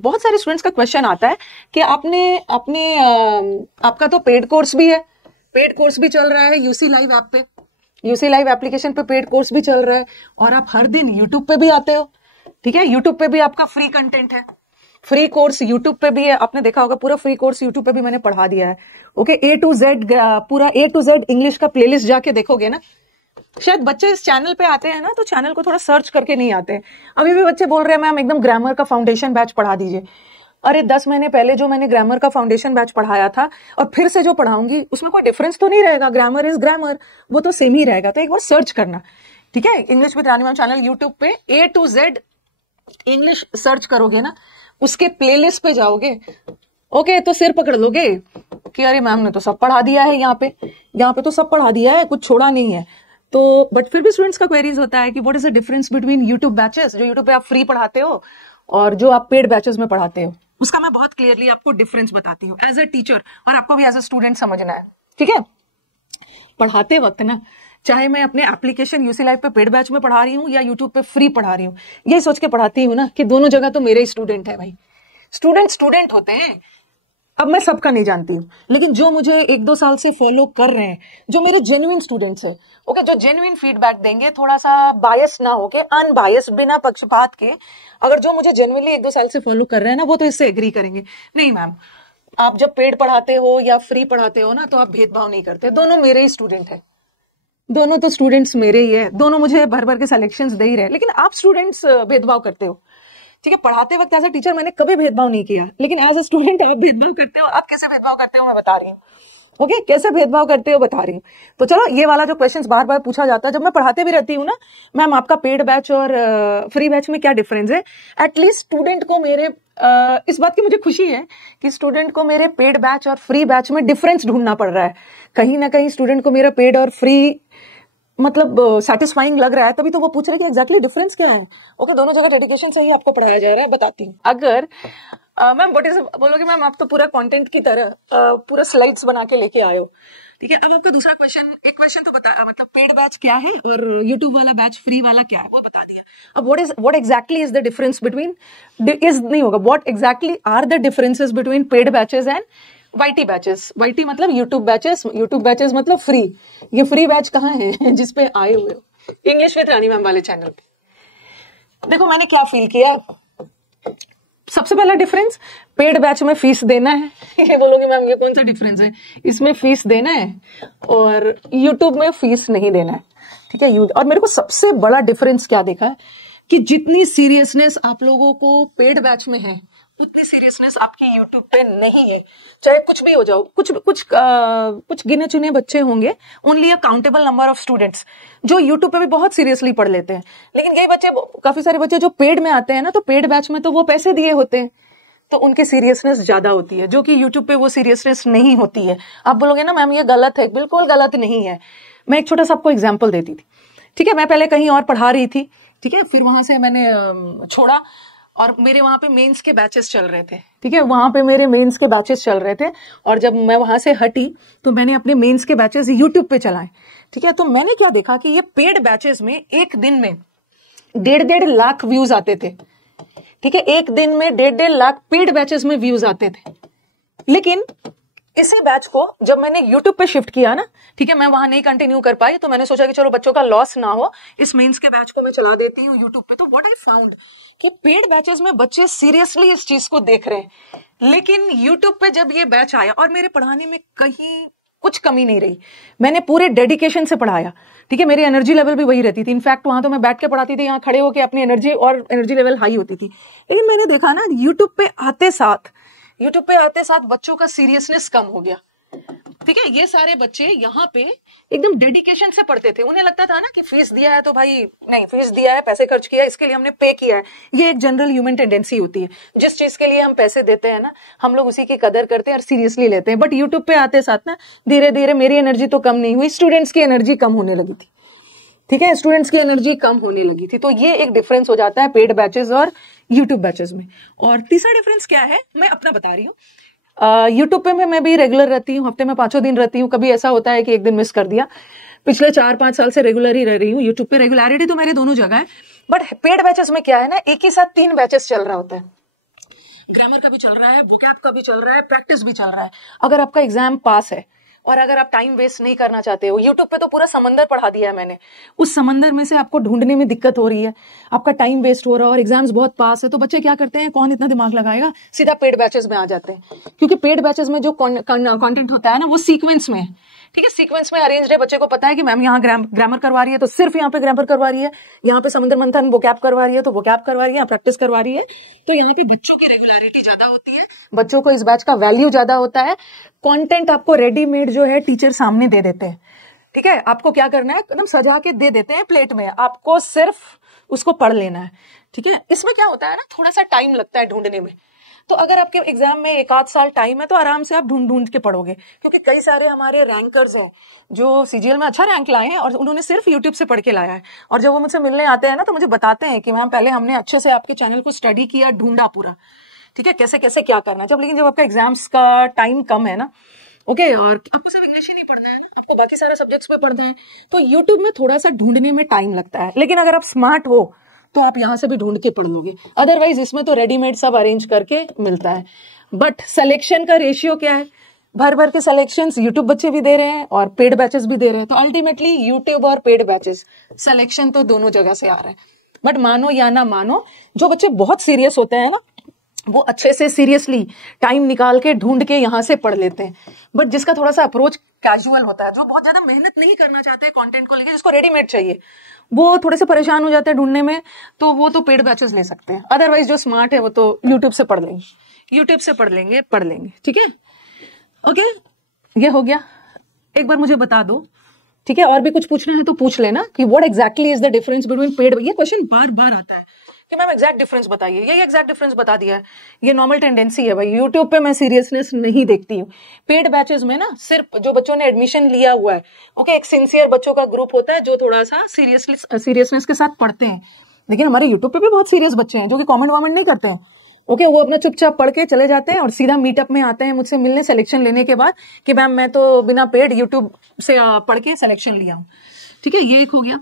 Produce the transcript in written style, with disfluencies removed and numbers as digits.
बहुत सारे स्टूडेंट्स का क्वेश्चन आता है कि आपका तो पेड कोर्स भी है, पेड कोर्स भी चल रहा है यूसी लाइव ऐप पे, यूसी लाइव एप्लीकेशन पे पेड कोर्स भी चल रहा है और आप हर दिन यूट्यूब पे भी आते हो। ठीक है, यूट्यूब पे भी आपका फ्री कंटेंट है, फ्री कोर्स यूट्यूब पे भी है। आपने देखा होगा पूरा फ्री कोर्स यूट्यूब पे भी मैंने पढ़ा दिया है। ओके, A to Z पूरा A to Z इंग्लिश का प्लेलिस्ट जाके देखोगे ना। शायद बच्चे इस चैनल पे आते हैं ना तो चैनल को थोड़ा सर्च करके नहीं आते हैं। अभी भी बच्चे बोल रहे हैं मैम एकदम ग्रामर का फाउंडेशन बैच पढ़ा दीजिए। अरे 10 महीने पहले जो मैंने ग्रामर का फाउंडेशन बैच पढ़ाया था और फिर से जो पढ़ाऊंगी उसमें कोई डिफरेंस तो नहीं रहेगा। ग्रामर इज ग्रामर, वो तो सेम ही रहेगा। तो एक बार सर्च करना, ठीक है, English with Rani ma'am channel YouTube पे A to Z English search करोगे ना, उसके प्लेलिस्ट पे जाओगे, ओके, तो सिर पकड़ लोगे कि अरे मैम ने तो सब पढ़ा दिया है, यहाँ पे तो सब पढ़ा दिया है, कुछ छोड़ा नहीं है। तो बट फिर भी स्टूडेंट्स का क्वेरीज होता है कि what is the difference between YouTube batches, जो यूट्यूब पे आप फ्री पढ़ाते हो और जो आप पेड बैचेस में पढ़ाते हो, उसका मैं बहुत क्लियरली आपको डिफरेंस बताती हूँ एज अ टीचर, और आपको भी एज अ स्टूडेंट समझना है। ठीक है, पढ़ाते वक्त ना, चाहे मैं अपने एप्लीकेशन यूसी लाइव पे पेड बैच में पढ़ा रही हूँ या यूट्यूब पे फ्री पढ़ा रही हूँ, ये सोच के पढ़ाती हूँ ना कि दोनों जगह तो मेरे ही स्टूडेंट है भाई। स्टूडेंट होते हैं। अब मैं सबका नहीं जानती हूँ, लेकिन जो मुझे 1-2 साल से फॉलो कर रहे हैं, जो मेरे जेन्युइन स्टूडेंट्स हैं, ओके, जो जेन्युइन फीडबैक देंगे, थोड़ा सा बायस ना होके, अनबायस, बिना पक्षपात के, अगर जो मुझे जेन्युइनली 1-2 साल से फॉलो कर रहे हैं ना, वो तो इससे एग्री करेंगे। नहीं मैम, आप जब पेड पढ़ाते हो या फ्री पढ़ाते हो ना, तो आप भेदभाव नहीं करते, दोनों मेरे ही स्टूडेंट है, दोनों तो स्टूडेंट्स मेरे ही है, दोनों मुझे भर भर के सिलेक्शंस दे ही रहे, लेकिन आप स्टूडेंट्स भेदभाव करते हो। ठीक है, पढ़ाते वक्त एज अ टीचर मैंने कभी भेदभाव नहीं किया, लेकिन एज अ स्टूडेंट आप भेदभाव करते हो। आप कैसे भेदभाव करते हो मैं बता रही हूँ। ओके, कैसे भेदभाव करते हो बता रही हूँ। तो चलो, ये वाला जो क्वेश्चंस बार बार पूछा जाता है, जब मैं पढ़ाते भी रहती हूँ ना, मैम आपका पेड बैच और फ्री बैच में क्या डिफरेंस है, एटलीस्ट स्टूडेंट को मेरे इस बात की मुझे खुशी है कि स्टूडेंट को मेरे पेड बैच और फ्री बैच में डिफरेंस ढूंढना पड़ रहा है। कहीं ना कहीं स्टूडेंट को मेरा पेड और फ्री मतलब सेटिस्फाइंग लग रहा है, तभी तो वो पूछ रहे हैं कि एग्जैक्टली डिफरेंस क्या है। ओके, दोनों जगह डेडिकेशन से ही आपको पढ़ाया जा रहा है। बताती हूँ, अगर मैम व्हाट इज, बोलोगे मैम आप तो पूरा कंटेंट की तरह पूरा स्लाइड्स बना के लेके आए हो। ठीक है, अब आपका दूसरा क्वेश्चन, एक क्वेश्चन तो बता, मतलब पेड बैच क्या है और यूट्यूब वाला बैच फ्री वाला क्या है वो बता दिया। अब what exactly is the difference between, is नहीं होगा, what exactly are the differences between paid batches and YT batches. YT मतलब यूट्यूब बैचेस मतलब फ्री। ये फ्री बैच कहाँ है जिसपे आए हुए हो, इंग्लिश विद रानी मैम वाले चैनल पे। देखो मैंने क्या फील किया। सबसे पहला डिफरेंस, पेड बैच में फीस देना है। ये बोलोगे मैम ये कौन सा डिफरेंस है, इसमें फीस देना है और यूट्यूब में फीस नहीं देना है। ठीक है, और मेरे को सबसे बड़ा डिफरेंस क्या देखा है कि जितनी सीरियसनेस आप लोगों को पेड बैच में है, उतनी सीरियसनेस आपकी यूट्यूब पे नहीं है। चाहे कुछ भी हो जाओ, कुछ गिने चुने बच्चे होंगे, only a countable number of students, जो यूट्यूब पे भी बहुत सीरियसली पढ़ लेते हैं। लेकिन यही बच्चे, काफी सारे बच्चे जो पेड में आते हैं ना, तो पेड बैच में तो वो पैसे दिए होते हैं, तो उनकी सीरियसनेस ज्यादा होती है, जो कि यूट्यूब पे वो सीरियसनेस नहीं होती है। आप बोलोगे ना मैम ये गलत है, बिल्कुल गलत नहीं है। मैं एक छोटा सा आपको एग्जाम्पल देती थी। ठीक है, मैं पहले कहीं और पढ़ा रही थी, ठीक है, फिर वहां से मैंने छोड़ा और मेरे वहां पे मेंस के बैचेस चल रहे थे। ठीक है, वहां पे मेरे मेंस के बैचेस चल रहे थे और जब मैं वहां से हटी तो मैंने अपने मेंस के बैचेस यूट्यूब पे चलाए। ठीक है, तो मैंने क्या देखा कि ये पेड बैचेस में एक दिन में 1.5 लाख व्यूज आते थे। ठीक है, एक दिन में 1.5 लाख पेड बैचेस में व्यूज आते थे। लेकिन इसी बैच को जब मैंने यूट्यूब पे शिफ्ट किया ना, ठीक है, मैं वहां नहीं कंटिन्यू कर पाई, तो मैंने सोचा कि चलो बच्चों का लॉस ना हो, इस मेंस के बैच को मैं चला देती हूँ यूट्यूब पे। तो व्हाट आई फाउंड कि पेड बैचेस में बच्चे सीरियसली इस चीज को देख रहे हैं, लेकिन यूट्यूब पे जब ये बैच आया और मेरे पढ़ाने में कहीं कुछ कमी नहीं रही, मैंने पूरे डेडिकेशन से पढ़ाया। ठीक है, मेरी एनर्जी लेवल भी वही रहती थी। इनफैक्ट वहां तो मैं बैठ के पढ़ाती थी, यहाँ खड़े होकर अपनी एनर्जी लेवल हाई होती थी। लेकिन मैंने देखा ना, यूट्यूब पे आते साथ बच्चों का सीरियसनेस कम हो गया। ठीक है, ये सारे बच्चे यहाँ पे एकदम डेडिकेशन से पढ़ते थे। उन्हें लगता था ना कि फीस दिया है तो भाई, नहीं, फीस दिया है, पैसे खर्च किया है, इसके लिए हमने पे किया है। ये एक जनरल ह्यूमन टेंडेंसी होती है, जिस चीज के लिए हम पैसे देते हैं ना, हम लोग उसी की कदर करते हैं और सीरियसली लेते हैं। बट यूट्यूब पे आते साथ ना धीरे धीरे मेरी एनर्जी तो कम नहीं हुई, स्टूडेंट्स की एनर्जी कम होने लगी थी। ठीक है, स्टूडेंट्स की एनर्जी कम होने लगी थी। तो ये एक डिफरेंस हो जाता है पेड बैचेस और यूट्यूब बैचेस में। और तीसरा डिफरेंस क्या है, मैं अपना बता रही हूँ। यूट्यूब पे मैं भी रेगुलर रहती हूँ, हफ्ते में 5 दिन रहती हूँ। कभी ऐसा होता है कि एक दिन मिस कर दिया। पिछले 4-5 साल से रेगुलर ही रह रही हूँ यूट्यूब पे। रेगुलरिटी तो मेरे दोनों जगह है, बट पेड बैचेस में क्या है ना, एक ही साथ 3 बैचेस चल रहा होता है। ग्रामर का भी चल रहा है, वोकैब का भी चल रहा है, प्रैक्टिस भी चल रहा है। अगर आपका एग्जाम पास है और अगर आप टाइम वेस्ट नहीं करना चाहते हो, यूट्यूब पे तो पूरा समंदर पढ़ा दिया है मैंने, उस समंदर में से आपको ढूंढने में दिक्कत हो रही है, आपका टाइम वेस्ट हो रहा है और एग्जाम्स बहुत पास है, तो बच्चे क्या करते हैं, कौन इतना दिमाग लगाएगा, सीधा पेड बैचेस में आ जाते हैं। क्योंकि पेड बैचेस में जो कंटेंट होता है ना, वो सीक्वेंस में है, ठीक है, सीक्वेंस में अरेंज है। बच्चे को पता है कि मैम यहाँ ग्रामर करवा रही है तो सिर्फ यहाँ पे ग्रामर करवा रही है, यहाँ पे समुद्र मंथन वोकैब करवा रही है तो वोकैब करवा रही है, प्रैक्टिस करवा रही है। तो यहाँ पे बच्चों की रेगुलरिटी ज्यादा होती है, बच्चों को इस बैच का वैल्यू ज्यादा होता है। कंटेंट आपको रेडीमेड जो है टीचर सामने दे देते हैं, ठीक है, आपको क्या करना है, एकदम सजा के दे देते हैं प्लेट में, आपको सिर्फ उसको पढ़ लेना है, ठीक है। इसमें क्या होता है ना, थोड़ा सा टाइम लगता है ढूंढने में। तो अगर आपके एग्जाम में 1 आध साल टाइम है तो आराम से आप ढूंढ ढूंढ के पढ़ोगे, क्योंकि कई सारे हमारे रैंकर्स हैं जो सीजीएल में अच्छा रैंक लाए हैं और उन्होंने सिर्फ यूट्यूब से पढ़ के लाया है। और जब वो मुझसे मिलने आते हैं ना, तो मुझे बताते हैं कि मैम पहले हमने अच्छे से आपके चैनल को स्टडी किया, ढूंढा पूरा, ठीक है, कैसे कैसे क्या करना है। लेकिन जब आपका एग्जाम्स का टाइम कम है ना, ओके, और आपको सिर्फ इंग्लिश ही नहीं पढ़ना है ना, आपको बाकी सारे सब्जेक्ट्स पे पढ़ना है, तो यूट्यूब में थोड़ा सा ढूंढने में टाइम लगता है। लेकिन अगर आप स्मार्ट हो तो आप यहां से भी ढूंढ के पढ़ लोगे, अदरवाइज इसमें तो रेडीमेड सब अरेंज करके मिलता है। बट सिलेक्शन का रेशियो क्या है, भर भर के सिलेक्शंस यूट्यूब बच्चे भी दे रहे हैं और पेड बैचेस भी दे रहे हैं, तो अल्टीमेटली यूट्यूब और पेड बैचेस सिलेक्शन तो दोनों जगह से आ रहा है। बट मानो या ना मानो, जो बच्चे बहुत सीरियस होते हैं ना, वो अच्छे से सीरियसली टाइम निकाल के ढूंढ के यहाँ से पढ़ लेते हैं। बट जिसका थोड़ा सा अप्रोच कैजुअल होता है, जो बहुत ज्यादा मेहनत नहीं करना चाहते कंटेंट को लेके, जिसको रेडीमेड चाहिए, वो थोड़े से परेशान हो जाते हैं ढूंढने में, तो वो तो पेड बैचेस ले सकते हैं। अदरवाइज जो स्मार्ट है वो तो यूट्यूब से पढ़ लेंगे, यूट्यूब से पढ़ लेंगे, ठीक है। ओके, ये हो गया। एक बार मुझे बता दो, ठीक है, और भी कुछ पूछना है तो पूछ लेना कि what exactly is the difference between paid. ये क्वेश्चन बार बार आता है कि मैम एग्जैक्ट डिफरेंस बताइए, ये एग्जैक्ट डिफरेंस बता दिया है। ये नॉर्मल टेंडेंसी है भाई, यूट्यूब पे मैं सीरियसनेस नहीं देखती हूँ। पेड बैचेस में ना सिर्फ जो बच्चों ने एडमिशन लिया हुआ है, ओके, एक सिंसियर बच्चों का ग्रुप होता है जो थोड़ा सा सीरियसनेस के साथ पढ़ते हैं। लेकिन हमारे यूट्यूब पे भी बहुत सीरियस बच्चे हैं जो कि कॉमेंट वॉमेंट नहीं करते हैं, ओके, वो अपना चुपचाप पढ़ के चले जाते हैं और सीधा मीटअप में आते हैं मुझसे मिलने सिलेक्शन लेने के बाद कि मैम मैं तो बिना पेड यूट्यूब से पढ़ के सिलेक्शन लिया हूँ, ठीक है। ये एक हो गया।